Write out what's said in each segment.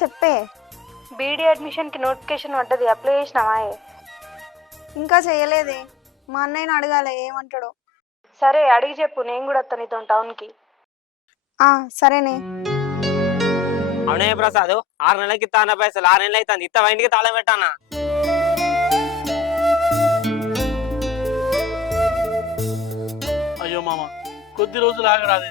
చెప్పే. బీడీ అడ్మిషన్కి నోటిఫికేషన్ పడ్డది, అప్లై చేసినావా? ఇంకా చేయలేదే. మా అన్నయ్యని అడగాలి ఏమంటాడో. సరే అడిగి చెప్పు, నేను కూడా వస్తాను నీతో టౌన్కి. సరేనే. అవునే ప్రసాద్, 6 నెలలకి ఇస్తా అన్న పైసలు 6 నెలలు అవుతుంది. ఇస్తా ఇంటికి తాళం పెట్టానా? అయ్యో మామ, కొద్ది రోజులు ఆగరాదే.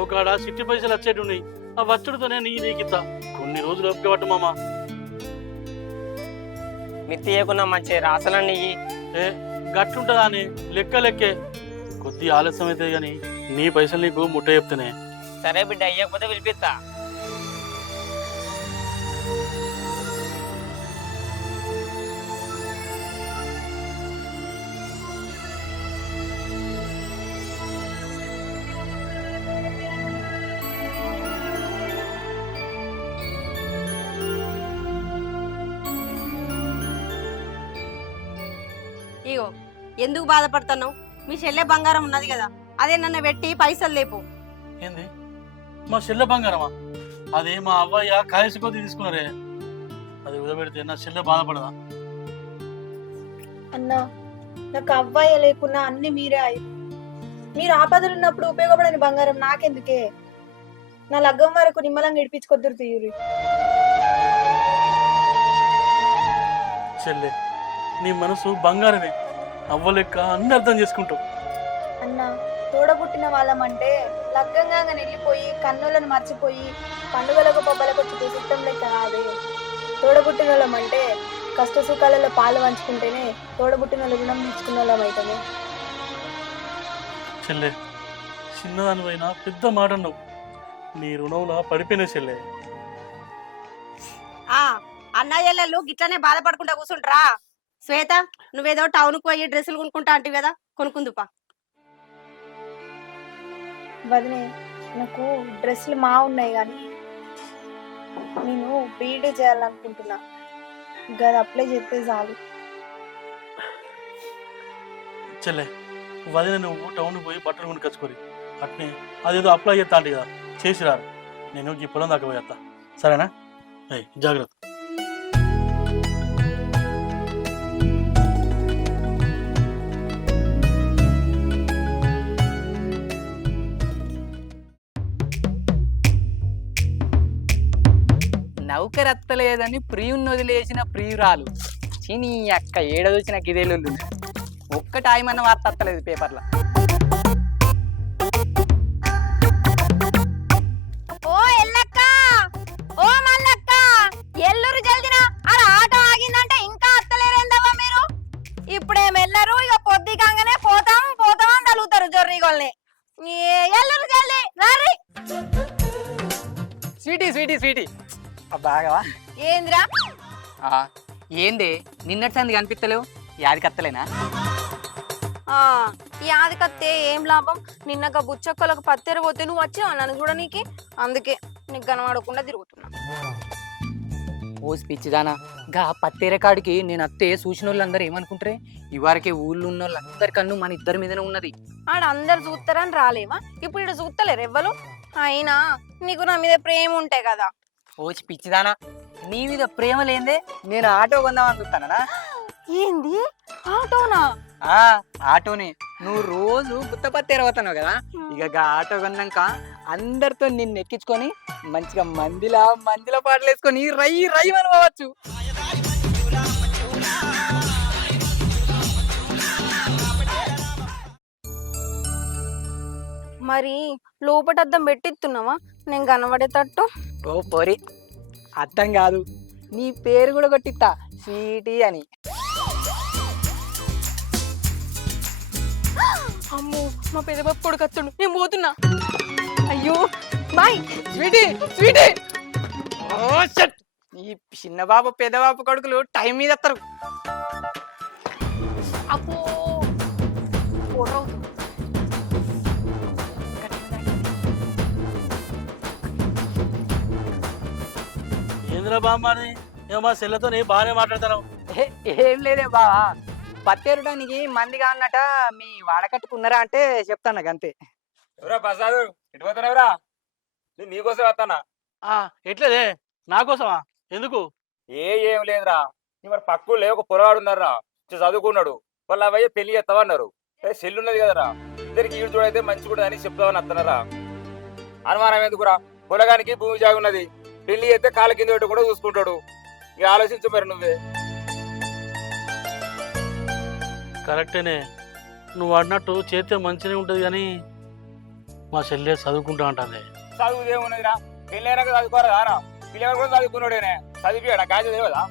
ఒకడ సిట్టి పైసలు వచ్చేటి ఉన్నాయి. ఆ వచ్చుడుతోనే నీకిత్తా. కొన్ని రోజులు ఓపిక పట్టు మామ. మిత్తి చేయకున్నా మంచి రాసలన్నీ గట్లుంటదా అని లెక్క లెక్కే. కొద్ది ఆలస్యం అయితే గాని నీ పైసలు నీకు ముట్ట చెప్తేనే. సరే బిడ్డ, అయ్యకపోతే పిలిపిస్తా. ఇగో ఎందుకు బాధపడుతున్నావు? మీ చెల్లె బంగారం ఉన్నది కదా, అదే నన్ను పెట్టి పైసలు లేపు. ఏంది మా చెల్లె బంగారమా? అది మా అవ్వయ్య కాయసి కొద్ది తీసుకున్నారే. అది ఉదబెడితే నా చెల్లె బాధపడదా? అన్నా, నాకు అవ్వాయి లేకున్నా అన్ని మీరే అయి. మీరు ఆపదలు ఉన్నప్పుడు ఉపయోగపడని బంగారం నాకెందుకే? నా లగ్గం వరకు నిమ్మలంగా ఇడిపించుకొద్దురు తీయురి. చెల్లె, నీ మనసు బంగారమే. అవ్వలెక్క అన్ని అర్థం చేసుకుంటావు. అన్నా, తోడబుట్టిన వాళ్ళమంటే లగ్గంగా వెళ్ళిపోయి కన్నులను మర్చిపోయి పండుగలకు పబ్బలకు వచ్చి సిద్ధం లెక్క కాదే. తోడబుట్టిన వాళ్ళమంటే కష్ట సుఖాలలో పాలు పంచుకుంటేనే తోడబుట్టిన వాళ్ళు రుణం తీసుకున్న వాళ్ళం అవుతామే. చెల్లె, చిన్నదానివైనా పెద్ద మాట అన్నావు. నీ రుణంలో పడిపోయిన చెల్లె. అన్న చెల్లెళ్ళు గిట్లనే బాధపడుకుంటా కూర్చుంటారా? శ్వేత, నువ్వేదో టౌన్ కు పోయి డ్రెస్సులు కొనుక్కుంటా అంటివి కదా, కొనుక్కుందుపా. వదినే, నాకు డ్రెస్సులు మా ఉన్నాయి కానీ నేను బీడీ చేయాలనుకుంటున్నా. గది అప్లై చేస్తే చాలు. చెల్లె, వదిన నువ్వు టౌన్ పోయి బట్టలు కొనుకొచ్చుకోరి. అట్నే అదేదో అప్లై చేస్తా అంటే కదా, చేసిరారు. నేను ఈ పొలం దాకా పోయేస్తా. సరేనా? జాగ్రత్త. నౌకరత్తలేదని ప్రియుని వదిలేసిన ప్రియురాలు చిని అక్క ఏడదొచ్చిన గిదేళ్ళు ఒక్క టైం అన్న వార్త అత్తలేదు పేపర్లో. ఓ ఎల్లక్క, ఓ మల్లక్క, ఎల్లురు జల్దినా. అలా ఆటో ఆగిందంటే ఇంకా అత్తలేరేందవ్వా మీరు? ఇప్పుడేం ఎల్లరు, ఇక పొద్దు కాగానే పోతాం పోతాం అని తలుగుతారు జొర్రిగొల్ని. ఎల్లురు జల్ది రారి. స్వీటీ స్వీటీ స్వీటీ బాగా ఏంద్రా? ఏంది నిన్నటి సంది కనిపిస్తలేవు? యాదికత్తలేనా? ఈ ఆదికత్తే ఏం లాభం? నిన్నగా బుచ్చక్కలకు పత్తెర పోతే నువ్వు వచ్చావు నన్ను చూడనీకి, అందుకే నీకు కనబడకుండా తిరుగుతున్నా. ఓ పిచ్చిదానా, గా పత్తేరే కాడికి నేను అత్తే చూసిన వాళ్ళందరూ ఏమనుకుంటారే? ఇవరకే ఊళ్ళో ఉన్న వాళ్ళందరికన్నా మన ఇద్దరి మీదనే ఉన్నది. ఆడ అందరు చూస్తారని రాలేవా? ఇప్పుడు ఇక్కడ చూస్తలేరు ఎవ్వరు. అయినా నీకు నా మీద ప్రేమ ఉంటాయి కదా. ఓచి పిచ్చిదానా, నీ మీద ప్రేమ లేదే నేను ఆటో కొందామని చూస్తానా? ఏంది ఆటోనా? ఆటోనే. నువ్వు రోజు గుత్తపత్తేర పోతున్నావు కదా, ఇక ఆటో కొన్నాక అందరితో నిన్ను ఎక్కించుకొని మంచిగా మందిలో పాటలు వేసుకొని రై రై అని పోవచ్చు. మరి లోపట అద్దం పెట్టిస్తున్నావా నేను కనబడేటట్టు? ఓ పోరి, అర్థం కాదు, నీ పేరు కూడా కొట్టిస్తా, స్వీటీ అని. అమ్మో, మా పెదబాబు కొడుకత్తుడు, నేను పోతున్నా. అయ్యో బాయ్. స్వీటీ స్వీటీ, ఈ చిన్నబాబు పెద్దబాబు కొడుకులు టైం మీద వస్తారు. అబ్బో ఏంద్రా బామ్మాని, మా చెల్లెతో బాగానే మాట్లాడతాను. ఏం లేదే బావా, పత్తేరడానికి మందిగా అన్నట మీ వాడకట్టుకున్నారా అంటే చెప్తాను నాకు అంతే. ఎవరా ప్రసాద్, ఎటు పోతున్నావురా? నీకోసం వస్తానా. ఎట్లేదే నా కోసమా? ఎందుకు? ఏం లేదురా, నీ మరి పక్కులే ఒక పొరవాడు ఉన్నారా, చదువుకున్నాడు, వాళ్ళు అవయ్య పెళ్లి చేస్తామన్నారు. సెల్ ఉన్నది కదరా, ఇద్దరికి ఈడు చూడైతే మంచి కూడా అని చెప్తామని వస్తున్నారా. అనుమానం ఎందుకురా, పొలగానికి భూమి జాగు ఉన్నది, పెళ్లి చేస్తే కాళ్ళ కింద పెట్టి కూడా చూసుకుంటాడు. ఇక ఆలోచించు మరి నువ్వే. కరెక్టేనే, నువ్వు అన్నట్టు చేస్తే మంచిగా ఉంటుంది కానీ మా చెల్లె చదువుకుంటా ఉంటుంది. చదువు ఏమున్నదిరా, పెళ్లి అయినాక చదువుకోరా, పిల్లగాడు కూడా చదువుకున్నాడేనే, చదివిపోయాడా కాదు కదా.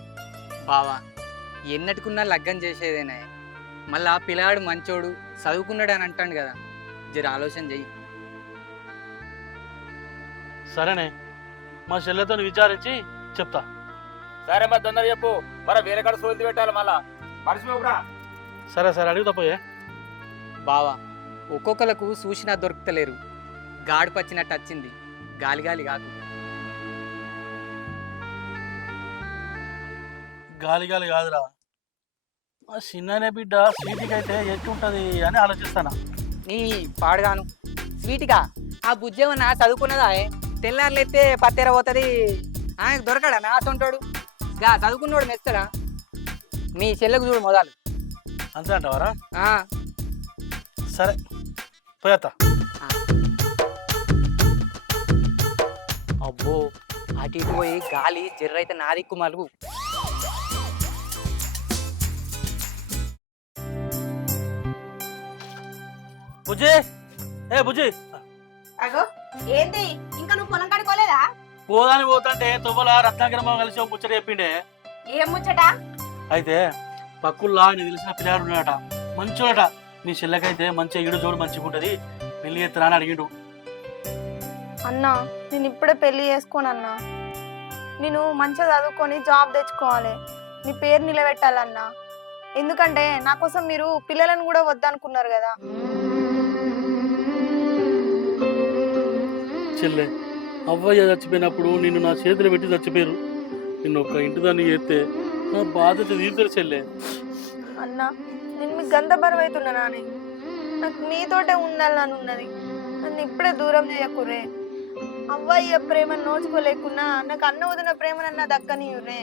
బావా ఎన్నటికున్నా లగ్గం చేసేదేనే, మళ్ళా పిల్లాడు మంచోడు చదువుకున్నాడు అని అంటాడు కదా, జర ఆలోచన చెయ్యి. సరేనే, మా చెల్లెతో విచారించి చెప్తా. సరే మరి తొందర చెప్పు, మరి వేరే కాడ సోల్తి పెట్టాలి మళ్ళా, మర్చిపోకురా. సరే సరే, అడుగుతా పోయే. బావా ఒక్కొక్కలకు చూసినా దొరుకుతలేరు, గాడి పచ్చినట్టు వచ్చింది, గాలి గాలి కాదు. గాలి గాలి కాదురా, మా చిన్ననే బిడ్డ స్వీట్కి అయితే ఎట్టుంటది అని ఆలోచిస్తానా. నీ పాడుగాను స్వీట్గా ఆ బుజ్జేమన్నా చదువుకున్నదా? తెల్లారులైతే పత్తెర పోతుంది, ఆయనకు దొరకడా నా అసంటాడు? గా చదువుకున్నాడు మెచ్చడా? మీ చెల్లెకు చూడు మొదలు. అంతే అంటావారా? ఆ, సరే పోయేత్తా. అబ్బో అటు ఇటు పోయి గాలి జర్రైతే నా దిక్కు మలుగు. బుజ్జి, ఏ బుజ్జి, అగో ఏంది ఇంకా నువ్వు పొలం కడుకోలేదా? పోదాని పోతుంటే తువ్వల రత్నాకరమ్మ కలిసి ఒక ముచ్చట చెప్పిండే. ఏం ముచ్చట? అయితే పక్కుల్లా నీకు తెలిసిన పిల్లాడు ఉన్నాడట, మంచోడట. మీ చెల్లెకైతే మంచిగా ఈడు జోడు మంచిగా ఉంటుంది, పెళ్లి చేస్తారా అని అడిగిండు. అన్నా నేను ఇప్పుడే పెళ్లి చేసుకోను అన్నా, నేను మంచిగా చదువుకొని జాబ్ తెచ్చుకోవాలి, నీ పేరు నిలబెట్టాలన్నా. ఎందుకంటే నా కోసం మీరు పిల్లలను కూడా వద్దనుకున్నారు కదా. చెల్లె, అవ్వయ్య చచ్చిపోయినప్పుడు నిన్ను నా చేతిలో పెట్టి చచ్చిపోయారు, నిన్ను ఒక ఇంటి దాన్ని చేస్తే నా బాధ్యత తీరుతారు చెల్లె. అన్నా నేను మీకు గంత బరువు అవుతున్నానా అని, నాకు మీతోటే ఉండాలని ఉన్నది, నన్ను ఇప్పుడే దూరం చేయకురే. అవ్వయ్య ప్రేమను నోచుకోలేకున్నా నాకు అన్న వదిన ప్రేమనన్నా దక్కనియురే.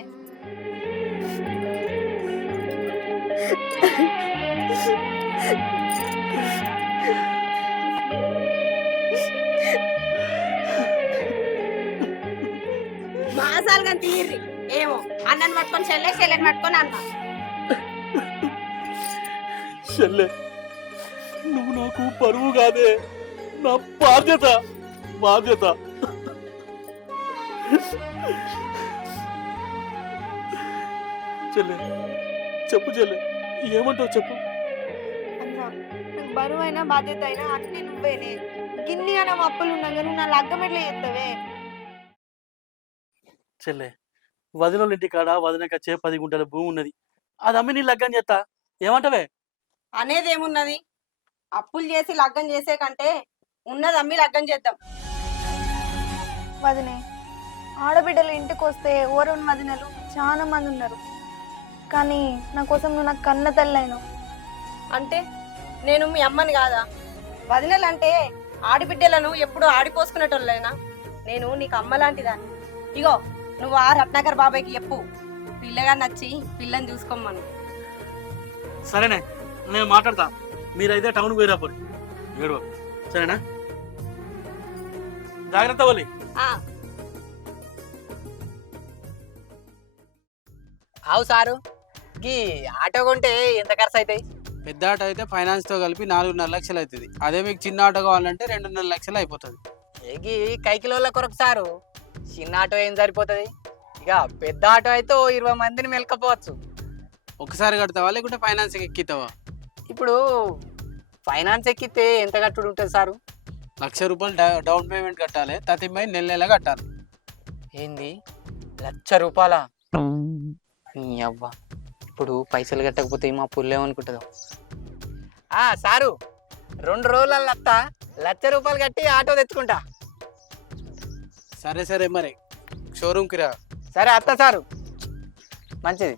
మాసాలుగా తీర్రి ఏమో, అన్నను పట్టుకొని చెల్లెని పట్టుకొని అన్న. చెల్లె, నువ్వు నాకు పరువు కాదే, నా బాధ్యత బాధ్యత. చెల్లె చెప్పు చెల్లె, ఏమంటావు చెప్పు. అన్నా నాకు బరువు అయినా బాధ్యత అయినా అన్నీ నువ్వేనే. గిన్ని అన్న అప్పులు ఉన్నాగా నువ్వు నా లగ్గం ఎట్లా చేస్తావే? చెల్లె, వదినోళ్ళ ఇంటి కాడ వదినకచ్చే 10 గుంటల భూమి ఉన్నది, అది అమ్మి నీ లగ్గం చేస్తా, ఏమంటావే? అనేది ఏమున్నది, అప్పులు చేసి లగ్గం చేసే కంటే ఉన్నది అమ్మి లగ్గం చేద్దాం. వదినే, ఆడబిడ్డలు ఇంటికి వస్తే ఓరవని వదినలు చాలా మంది ఉన్నారు, కానీ నా కోసం నువ్వు నాకు కన్న తల్లైనావు. అంటే నేను మీ అమ్మని కాదా? వదినలంటే ఆడిబిడ్డలను ఎప్పుడు ఆడిపోసుకునేటోళ్ళైనా, నేను నీకు అమ్మ లాంటిదాన్ని. ఇగో నువ్వు ఆ రత్నాకర్ బాబాయ్కి చెప్పు, పిల్లగా నచ్చి పిల్లని చూసుకోమను. సరేనే, నేను మాట్లాడతా, మీరైతే టౌన్ పోయిరా పోయి ఏడు, సరేనా? జాగ్రత్త పోలి. అవు సారు, ఈ ఆటో కొంటే ఎంత ఖర్చు అవుతాయి? పెద్ద ఆటో అయితే ఫైనాన్స్తో కలిపి 4.5 లక్షలు అవుతుంది. అదే మీకు చిన్న ఆటో కావాలంటే 2.5 లక్షలు అయిపోతుంది. ఏగి కైకిలోళ్ళ కొరకు సారు, చిన్న ఆటో ఏం సరిపోతుంది? ఇక పెద్ద ఆటో అయితే 20 మందిని మెలకపోవచ్చు. ఒకసారి కడతావా లేకుంటే ఫైనాన్స్ ఎక్కితావా? ఇప్పుడు ఫైనాన్స్ ఎక్కితే ఎంత కట్టుడు ఉంటుంది సారు? ₹1,00,000 డౌన్ పేమెంట్ కట్టాలి, తతిమై నెల కట్టాలి. ఏంది ₹1,00,000? నీ అవ్వ, ఇప్పుడు పైసలు కట్టకపోతే మా పుల్లేమనుకుంటుందో. సారు, 2 రోజులలో అత్త ₹1,00,000 కట్టి ఆటో తెచ్చుకుంటా. సరే సరే, మరి షోరూమ్కి రా. సరే అత్త సారు, మంచిది.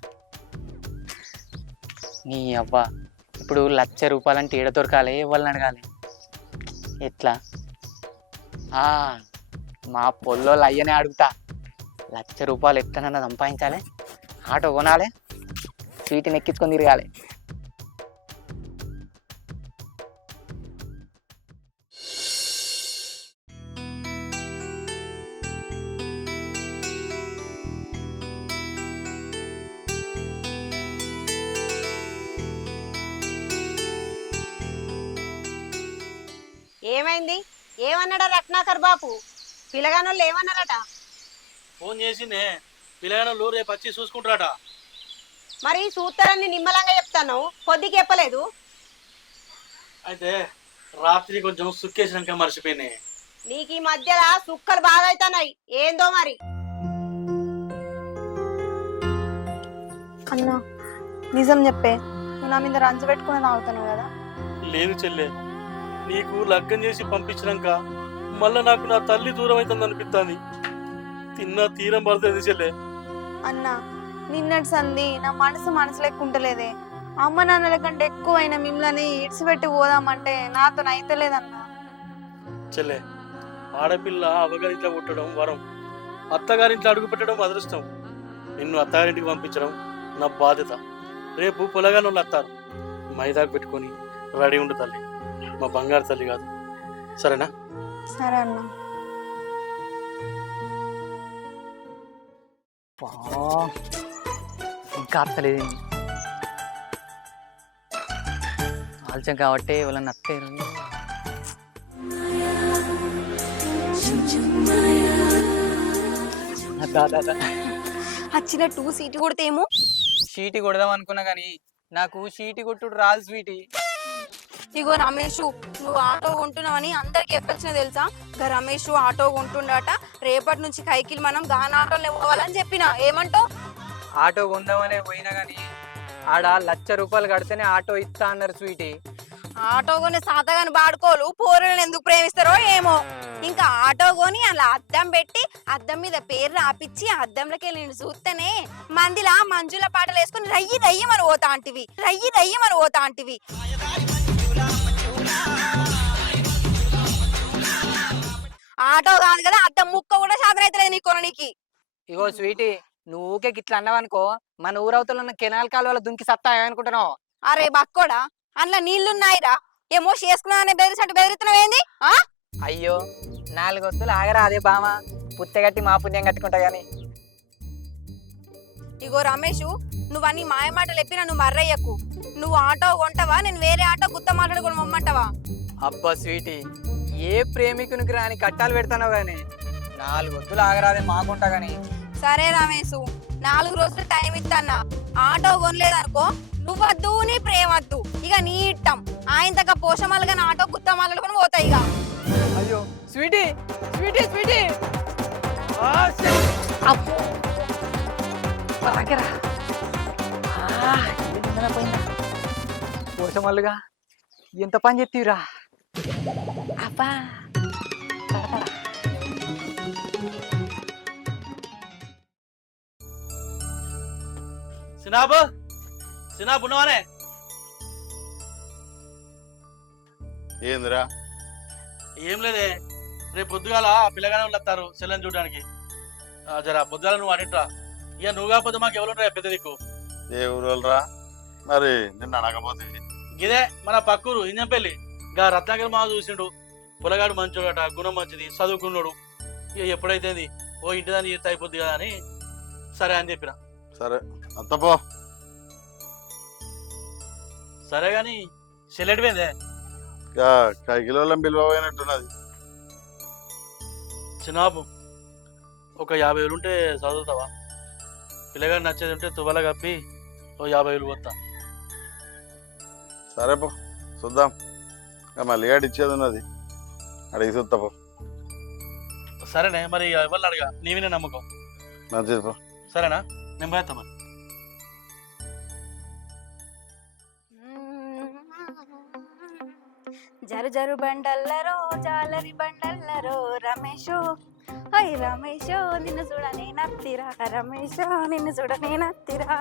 నీ అవ్వ, ఇప్పుడు ₹1,00,000 అంటే ఏడ దొరకాలి, ఎవరిని అడగాలి, ఎట్లా? మా పొల్లోళ్ళు అయ్యనే అడుగుతా, 1,00,000 ఎట్లనన్నా సంపాదించాలి, ఆటో కొనాలి, స్వీట్ని ఎక్కించుకొని తిరగాలి. ఏమైంది? ఏమన్నాడా రత్నాకర్ బాపు? పిల్లగానోళ్ళు ఏమన్నారట? ఫోన్ చేసిందే, పిల్లగాళ్ళు రేపు వచ్చి చూసుకుంటారట. మరి సూత్తరాన్ని నిమ్మలంగా చెప్తాను, పొద్దుకి చెప్పలేదు. అయితే రాత్రి కొంచెం సుక్కేసినాక మర్చిపోయినాయి. నీకు ఈ మధ్యలో సుక్కలు బాగా అవుతున్నాయి, ఏందో మరి. అన్నా నిజం చెప్పే, నువ్వు నా మీద రంజు పెట్టుకుని తాగుతాను కదా. లేదు చెల్లె, నీకు లగ్గం చేసి పంపించినాక మళ్ళా నాకు నా తల్లి దూరం అవుతుంది అనిపిస్తుంది. తిన్నా తీరం పడుతుంది చెల్లె. అన్నా నిన్నటి సంది నా మనసు లెక్కుంటలేదే. అమ్మ నాన్నల కంటే ఎక్కువైన మిమ్మల్ని ఇడిచిపెట్టి పోదామంటే నాతో అయితలేదన్నా. చెల్లె, ఆడపిల్ల అవగారింట్లో పుట్టడం వరం, అత్తగారింట్లో అడుగు పెట్టడం అదృష్టం. నిన్ను అత్తగారింటికి పంపించడం నా బాధ్యత. రేపు పొలగానే వాళ్ళు వస్తారు, మైదాకు పెట్టుకొని రెడీ ఉండు తల్లి, మా బంగారు తల్లి కాదు, సరేనా? సరే అన్నా. ఇంకా అత్తలేదు ఆలోచన కాబట్టి వాళ్ళని అత్తేరు. వచ్చినట్టు సీటు కొడితేమో షీటి కొడదాం అనుకున్నా కానీ నాకు షీటి కొట్టుడు రాదు స్వీటీ. ఇగో రమేష్, నువ్వు ఆటో కొంటున్నావని అందరికి ఎప్పొచ్చినా తెలుసా? గా రమేష్ ఆటో కొంటుండట, రేపటి నుంచి కైకిల్ మనం గాన ఆటోలో పోవాలని చెప్పిన. ఏమంటావు? ఆటో కొందామనే పోయినా కానీ ఆడ ₹1,00,000 కడితేనే ఆటో ఇస్తా అన్నారు స్వీటీ. ఆటో కొని సాతగాని బాడుకోలు పోరులను ఎందుకు ప్రేమిస్తారో ఏమో. ఇంకా ఆటో కొని అలా అద్దం పెట్టి అద్దం మీద పేరు రాపిచ్చి అద్దంలోకి వెళ్ళి చూస్తేనే మందిలా మంజుల పాటలు వేసుకుని రయ్యి రయ్యమని పోతా అంటివి, రయ్యి రయ్యమని పోతా అంటివి. ఆటో కాదు కదా, అద్దం ముక్క కూడా సాధన అవుతలేదు నీ కొననికి. ఇగో స్వీటీ, నువ్వు ఊకే గిట్లా అన్నావనుకో మన ఊరవతలు ఉన్న కెనాల్ కాలువలో దుంకి సత్తాయనుకుంటున్నావు. అరే బక్కోడా, అందులో నీళ్లున్నాయిరా, ఏమో చేసుకున్నానే బెదిరినట్టు బెదిరిస్తున్నావేంది? అయ్యో 4 వస్తువులు ఆగరా అదే బామ, పుత్తగట్టి మా పుణ్యం కట్టుకుంటా గాని. ఇగో రమేష్, నువ్వన్నీ మాయ మాటలు చెప్పినా నువ్వు మర్రయ్యకు. నువ్వు ఆటో కొంటావా, నేను వేరే ఆటో గుత్త మాట్లాడుకుని మమ్మంటావా? అబ్బా స్వీటీ, ఏ ప్రేమికునికి రాని కట్టాలు పెడతానో గాని 4 వద్దులు ఆగరాదే మాకుంటా గాని. సరే రమేష్, 4 రోజులు టైం ఇస్తాన్నా. ఆటో కొనలేదనుకో నువ్వద్దు నీ ప్రేమద్దు, ఇక నీ ఇట్టం. ఆయన దగ్గర పోషమాలుగా ఆటో గుత్త మాట్లాడుకుని పోతాయి. ఇక అయ్యో స్వీటీ, స్వీటీ, స్వీటీ, పోషమల్లుగా ఎంత పని చెప్తివిరా. అబ్బా సినాబు, సినాబు ఉన్నవానే? ఏందిరా? ఏం లేదే, రేపు పొద్దుగాల పిల్లగానే వాళ్ళు వస్తారు సెల్లని చూడడానికి. జరా పొద్దుగాల నువ్వు అడిట్రా. ఇక నువ్వు కాకపోతే మాకు ఎవరుంటారా పెద్ద దిక్కు? ఏ ఊరోళ్ళరా? మరి నిన్న అనకపోతే ఇదే మన పక్కూరు ఇంజంపల్లి. గా రత్నాకర్ మావ చూసిండు, పొలగాడు మంచోడట, గుణం మంచిది, చదువుకున్నాడు. ఇక ఎప్పుడైతే ఓ ఇంటి దాన్ని చేస్తే అయిపోద్ది కదా అని సరే అని చెప్పిన. సరే అంతపో. సరే గాని సెల్లెడిపోయిందే. కైకిలోళ్ళం పిలువబోయినట్టున్నది. చిన్నాపు ఒక 50,000 ఉంటే చదువుతావా? పిల్లగాడు నచ్చేది ఉంటే తువ్వల కప్పి ఓ 50,000 పోతా. సరే పో, చూద్దాం. మల్లిగాడు ఇచ్చేది ఉన్నది, అడిగి చూస్తాపో. సరేనే, మరి ఎవరు అడగా, నీవినే నమ్మకం. మంచిది పో. సరేనా, నేను పోయేస్తా మరి. జరు జరు బండల్లరో జాలరి బండల్లరో రమేషో, అయ్ రమేషో నిన్ను చూడ నేనత్తిరా, రమేషో నిన్ను చూడ నేనత్తిరా.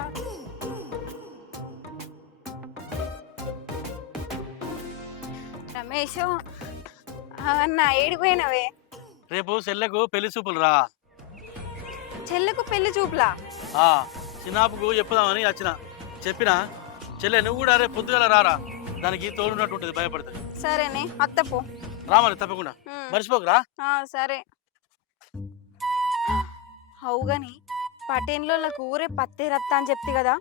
రమేషో అన్న ఏడిపోయినవే? రేపు సెల్లకు పెళ్లి చూపులు రా. చెల్లెకు పెళ్లి చూపులా ఆ చిన్నాపుకు చెప్పుదామని వచ్చిన చెప్పినా చెల్లె నువ్వు కూడా రేపు పొద్దుగల రారా, దానికి తోడున్నట్టు ఉంటుంది, భయపడుతుంది. సరేనే అత్తపో. రామని తప్పకుండా మర్చిపోకురా. సరే. అవుగాని పటేన్లోకి ఊరే పత్తే రత్తా అని చెప్తే కదా,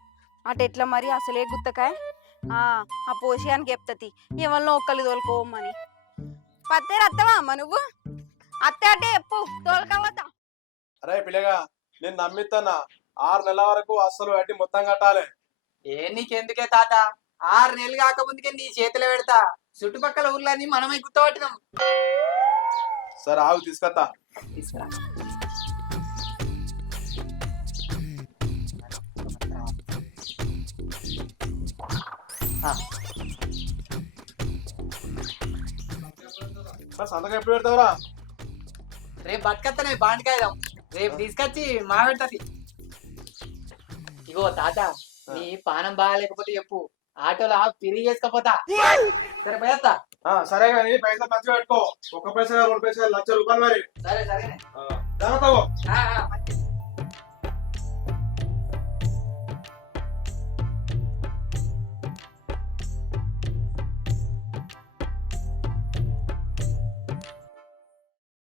అటు ఎట్లా మరి అసలే గుత్తకాయ. ఆ పోషయానికి చెప్తతి ఎవరినో ఒక్కళ్ళు తోలుకోమని. పత్తే రత్తవా అమ్మ నువ్వు? అత్తే అంటే చెప్పు, తోలుకోవద్దా? అరే పిల్లగా, నేను నమ్మిస్తానా 6 నెలల వరకు అస్సలు వడ్డీ మొత్తం కట్టాలి. నీకెందుకే తాత, 6 నెలలు కాకముందుకే నీ చేతిలో పెడతా. చుట్టుపక్కల ఊర్లన్నీ మనమే గుర్తుపట్టినాం. సరే ఆగు తీసుకొస్తా. తీసుకురా. సంతకం ఎప్పుడు పెడతావురా? రేపు బతుకత్తనే బాండికాయదాం. రేపు తీసుకొచ్చి మా పెడతది. ఇగో తాత, నీ పానం బాగాలేకపోతే చెప్పు, ఆటోలో తిరిగి చేసుకపోతా. సరే పోయేస్తా. సరే కానీ పైసలు మంచిగా పెట్టుకో. 1 పైసా 2 పైసలు 1,00,000 రూపాయలు మరి. సరే సరే. జాగ్రత్త.